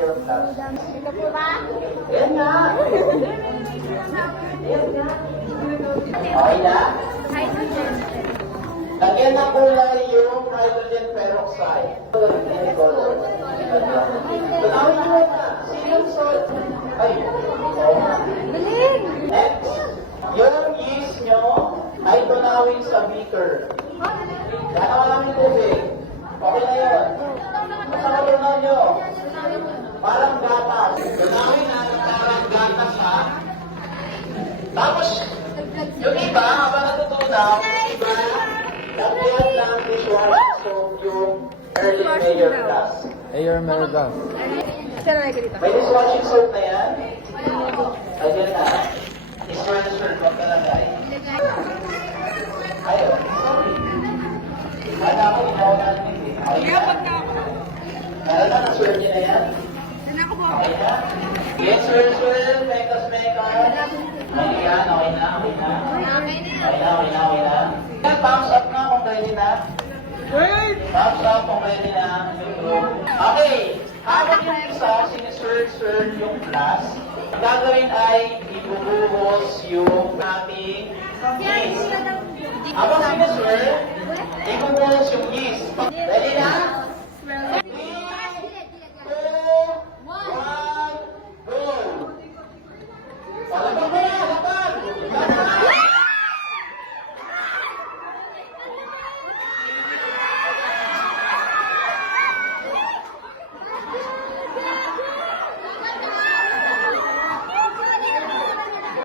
your class. Ito po ba? Ayan nga. Ayan nga. Okay na? Hydrogen. Lagyan ng kulay yung hydrogen peroxide. Tanawin nyo na. Single salt. Ay. Galing! Next. Yung yeast nyo ay tunawin sa beaker. Ganawa namin tubig. Okay na yun. Basta matunaw nyo. Parang gatas. Tunawin na parang gatas ha. Tapos, yung iba, habang natutunaw, iba, lagyan lang dishwashing soap yung early mayor class. Mayor Melga. Saan na dito? May dishwashing soap na yan? Lagyan na. Is-transfer ko talagay. Ayaw. Kala ko, ikaw na natin. Ayaw. Kala na, na-swirl niya na yan? Okay na? Yes, swirl. Mekas. Okay yan, okay na. Okay na. Yan, thumbs up na kung ready na. Thumbs up kung ready na. Okay. Habang yung isa, siniswirl yung plus, ang gagawin ay ibubuhos yung ating yeast. Habang siniswirl, ibubuhos yung yeast. Ready na?